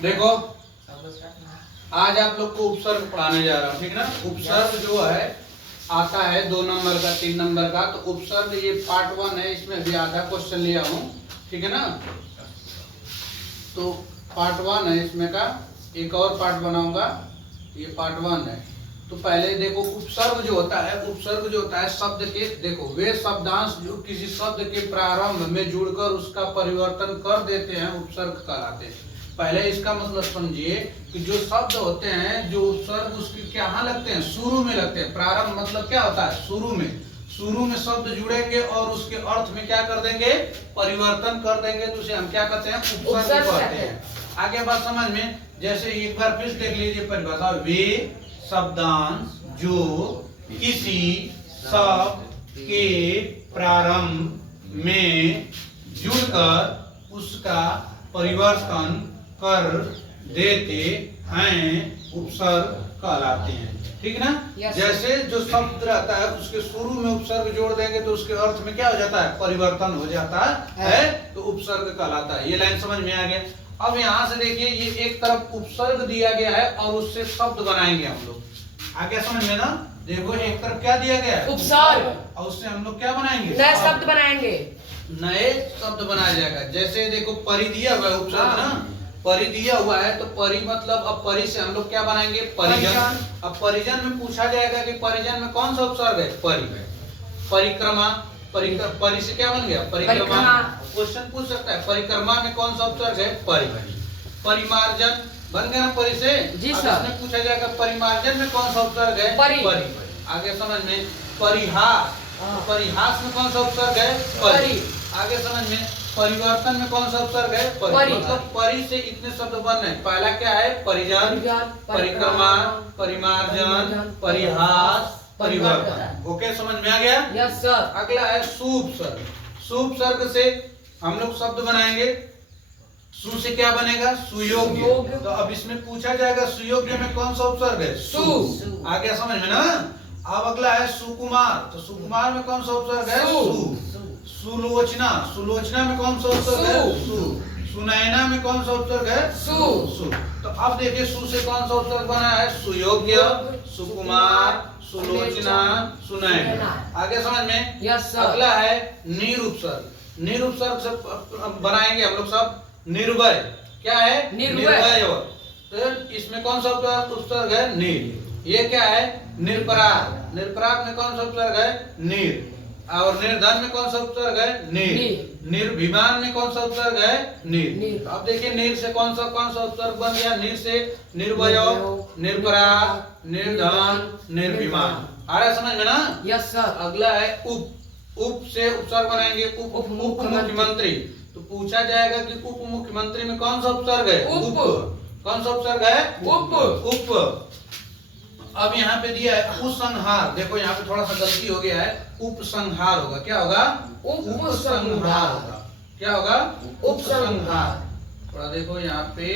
देखो आज आप लोग को उपसर्ग पढ़ाने जा रहा हूँ, ठीक ना। उपसर्ग जो है आता है 2 नंबर का, 3 नंबर का। तो उपसर्ग ये पार्ट 1 है, इसमें भी आधा क्वेश्चन लिया हूँ, ठीक है ना। तो पार्ट 1 है इसमें का, एक और पार्ट बनाऊंगा, ये पार्ट 1 है। तो पहले देखो उपसर्ग जो होता है, उपसर्ग जो होता है शब्द के, देखो वे शब्दांश जो किसी शब्द के प्रारंभ में जुड़कर उसका परिवर्तन कर देते हैं उपसर्ग कहलाते हैं। पहले इसका मतलब समझिए कि जो शब्द होते हैं, जो उपसर्ग उसके कहाँ लगते हैं, शुरू में लगते हैं। प्रारंभ मतलब क्या होता है, शुरू में शब्द जुड़ेंगे और उसके अर्थ में क्या कर देंगे, परिवर्तन कर देंगे, तो उसे हम क्या कहते हैं, उपसर्ग कहते हैं। आगे बात समझ में, जैसे एक बार फिर देख लीजिए परिभाषा, वे शब्दांश जो किसी शब्द के प्रारंभ में जुड़कर उसका परिवर्तन कर देते हैं उपसर्ग कहलाते हैं, ठीक ना। जैसे जो शब्द रहता है उसके शुरू में उपसर्ग जोड़ देंगे तो उसके अर्थ में क्या हो जाता है, परिवर्तन हो जाता है, तो उपसर्ग कहलाता है। ये लाइन समझ में आ गया। अब यहाँ से देखिए, ये एक तरफ उपसर्ग दिया गया है और उससे शब्द बनाएंगे हम लोग। आगे समझ में ना, देखो एक तरफ क्या दिया गया है, उपसर्ग, और उससे हम लोग क्या बनाएंगे, नए शब्द बनाएंगे, नए शब्द बनाया जाएगा। जैसे देखो परि दिया हुआ है उपसर्ग ना, परि दिया हुआ है तो परि मतलब, अब परि से हम लोग क्या बनाएंगे, परिजन। अब परिजन में पूछा जाएगा कि परिजन में कौन सा उपसर्ग है, परि। परिक्रमा, परि से क्या बन गया, परिक्रमा। क्वेश्चन पूछ सकता है परिक्रमा में कौन सा उपसर्ग है, परि। परिमार्जन बन गया ना परि से। जी सर। इसमें पूछा जाएगा परिमार्जन में कौन सा उपसर्ग है, परि। आगे समझ में, परिहास, परिहास में कौन सा उपसर्ग है, परि। आगे समझ में, परिवर्तन में कौन सा उपसर्ग है, परि। मतलब परि से इतने शब्द बन रहे हैं। पहला क्या है, परिजन, परिक्रमा, परिमार्जन, परिहास, परिवर्तन। ओके, समझ में आ गया। Yes sir. अगला है सुपसर्ग। सुपसर्ग से हम लोग शब्द बनाएंगे। सु से क्या बनेगा, सुयोग्य। तो अब इसमें पूछा जाएगा सुयोग्य में कौन सा उपसर्ग है, सु। आगे समझ में ना। अब अगला है सुकुमार। तो सुकुमार में कौन सा उपसर्ग है, सु। सुलोचना, सुलोचना में कौन सा उपसर्ग है, सु। सुनैना में कौन सा उपसर्ग है, सु। तो अब देखिए सु से कौन सा उपसर्ग बना है, सुयोग्य, सुकुमार, सुलोचना, सुनैना। आगे समझ में। Yes sir. अगला है निरुपसर्ग। निरुपसर्ग से बनाएंगे हम लोग सब, निर्भय। क्या है, निर्भय। तो इसमें कौन सा उपसर्ग है, नीर। ये क्या है, निर्पराग। निर्पराग में कौन सा उपसर्ग है, नीर। और निर्धन में कौन सा उपसर्ग है, नीर। निर्भिमान में कौन सा उपसर्ग है, नीर। अब देखिए नीर से कौन सा उपसर्ग बन गया, नीर से निर्भय, निर्पराग, निर्धन, निर्भिमान। आ रहा है समझ में ना। Yes sir. अगला है उप। उप से उपसर्ग बनाएंगे, उप मुख्यमंत्री। तो पूछा जाएगा कि उप मुख्यमंत्री में कौन सा उपसर्ग है, उप। कौन सा उपसर्ग है, उप। अब यहाँ पे दिया है उपसंहार। देखो यहाँ पे थोड़ा सा गलती हो गया है, उपसंहार होगा। क्या होगा, उपसंहार होगा। क्या होगा, उपसंहार। थोड़ा देखो यहाँ पे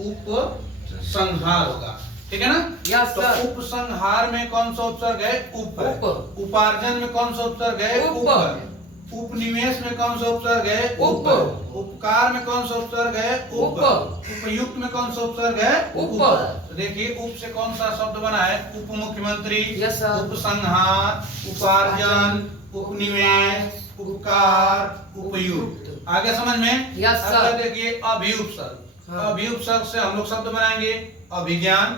उपसंहार होगा, ठीक है ना। यस तो सर। उपसंहार में कौन सा उपसर्ग है, उप। उपार्जन में कौन सा उपसर्ग है, उप। उपनिवेश में कौन सा उपसर्ग है, उप। उपकार में कौन सा उपसर्ग है, उप। उपयुक्त में कौन सा उपसर्ग है, उप। तो देखिए उप से कौन सा शब्द बना है, उप मुख्यमंत्री, उपसंहार, उपार्जन, उपनिवेश, उपकार, उपयुक्त। आगे समझ में। Yes sir. अगला देखिए अभिउपसर्ग। अभिउपसर्ग से हम लोग शब्द बनाएंगे, अभिज्ञान।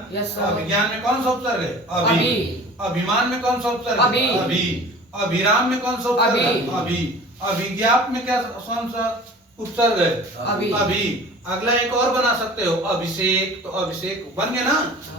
अभिज्ञान में कौन सा उपसर्ग है, अभि। अभिमान में कौन सा उपसर्ग है, अभि। अभिराम में कौन सा उपसर्ग है, अभि। अभिज्ञाप में क्या कौन सा उपसर्ग है, अभि। अगला एक और बना सकते हो, अभिषेक। तो अभिषेक बन गया ना।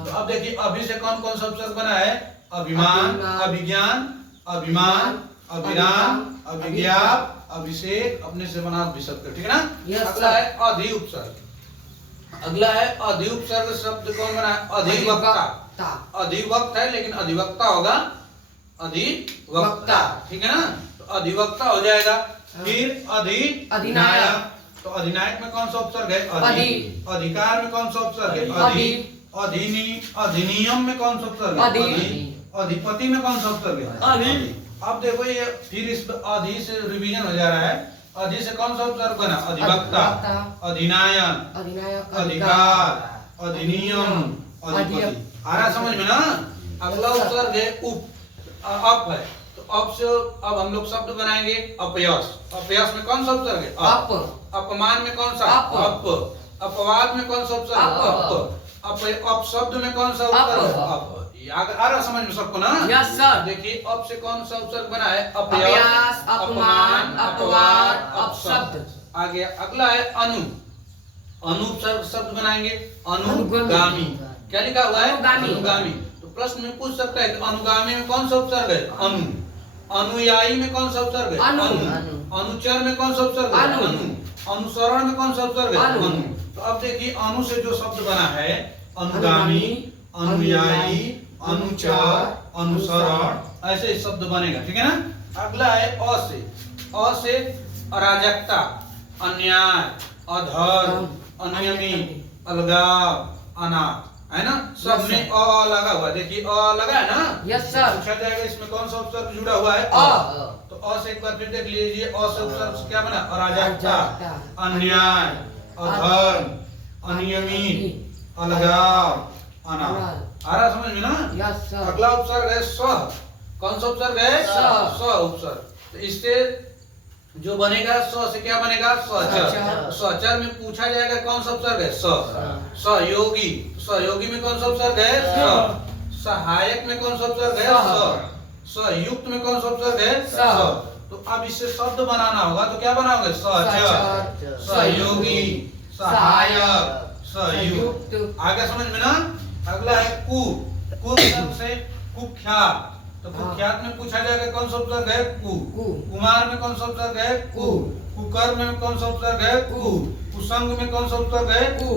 तो अब देखिए अभि से कौन कौन सा उपसर्ग बना है, अभिमान, अभिज्ञान, अभिमान, अभिराम, अभिज्ञाप, अभिषेक। अपने से बना भी सकते हो, ठीक है ना। अगला है अधि उपसर्ग। अगला है अधि उपसर्ग शब्द कौन बना है, अधिवक्ता। अधिवक्त है लेकिन अधिवक्ता होगा, अधिवक्ता, ठीक है ना। तो अधिवक्ता हो जाएगा। फिर अधिनायक। तो अधिनायक में कौन सा उपसर्ग है, अधि। अधिकार में कौन सा उपसर्ग है, अधि। अधिनियम में कौन सा उपसर्ग है, अधि। अधिपति में कौन सा उपसर्ग है, अधि। अब देखो ये फिर इस अधि से रिवीजन हो जा रहा है। अधि से कौन सा उपसर्ग बना? अधिवक्ता, अधिवक्ता, अधिनायन, अधिनायक, अधिकार, अधिनियम, अधिपति। आ रहा समझ में ना? अगला उपसर्ग है उप, अप है, तो अप से अब हम लोग शब्द बनाएंगे अपयश। अपयश में कौन सा उपसर्ग है? अप। अपमान में कौन सा? अप। अप। अपवाद में कौन सा उपसर्ग है? अप। अपशब्द में कौन सा उपसर्ग है? अप। अप। आ रहा समझ में सबको ना? Yes sir. देखिए अप से कौन सा उपसर्ग बना है? अपयश, अपमान, अपवाद, अपशब्द। आ गया। अगला है अनु। अनुपसर्ग शब्द बनाएंगे अनुगामी। अनुगामी। क्या लिखा हुआ है? अनुगामी। अनुगामी। तो प्रश्न में पूछ सकता है कि अनुगामी में कौन सा उपसर्ग है? अनु। अनुयायी में कौन सा उपसर्ग है? अनु। अनुचर में कौन सा उपसर्ग है? अनु। अनुसरण में कौन सा उपसर्ग है? अनु। तो अब देखिए अनु से जो शब्द बना है अनुगामी, अनुयायी, अनुचर, अनुसरण, ऐसे ही शब्द बनेगा। ठीक है ना? अगला है अ से। अ से अराजकता, अन्याय, अधर्म, अनियमित, अलगाव, अनाथ, है ना? सब में अ लगा हुआ। देखिए अ लगा है ना? Yes sir. पूछा जाएगा इसमें कौन सा उपसर्ग जुड़ा हुआ है? अ। तो अ से एक बार फिर देख लीजिए। अ से उपसर्ग से क्या बना? अराजकता, अराजकता, अन्याय, अधर्म, अनियमित, अलगाव, अनाथ। आ रहा समझ में ना? Yes sir. अगला उपसर्ग है स्व। कौन सा उपसर्ग है? स्व। स्व उपसर्ग। तो इससे जो बनेगा स्व से क्या बनेगा? स्वचर। स्वचर में पूछा जाएगा कौन सा उपसर्ग है? स। सहयोगी। सहयोगी में कौन सा उपसर्ग है? स। सहायक में कौन सा उपसर्ग है? स। संयुक्त में कौन सा उपसर्ग है? स। तो अब इससे शब्द बनाना होगा तो क्या बनाओगे? सहचर, सहयोगी, सहायक, संयुक्त। आगे समझ में ना? अगला है कु। कु शब्द से कुख्यात। तो कुख्यात में पूछा जाएगा कौन सा उपसर्ग है? कु। कुमार में कौन सा उपसर्ग है? कु। कुकर्म में कौन सा उपसर्ग है? कु। कुसंग में कौन सा उपसर्ग है? कु।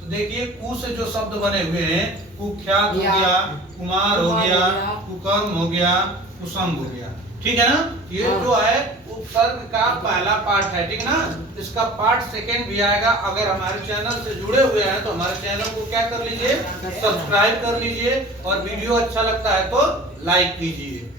तो देखिए कु से जो शब्द बने हुए हैं कुख्यात हो गया, कुमार हो गया, कुकर्म हो गया, कुसंग हो गया। ठीक है ना? ये जो है उपसर्ग का पहला पार्ट है। ठीक है ना? इसका पार्ट सेकंड भी आएगा। अगर हमारे चैनल से जुड़े हुए हैं तो हमारे चैनल को क्या कर लीजिए? सब्सक्राइब कर लीजिए और वीडियो अच्छा लगता है तो लाइक कीजिए।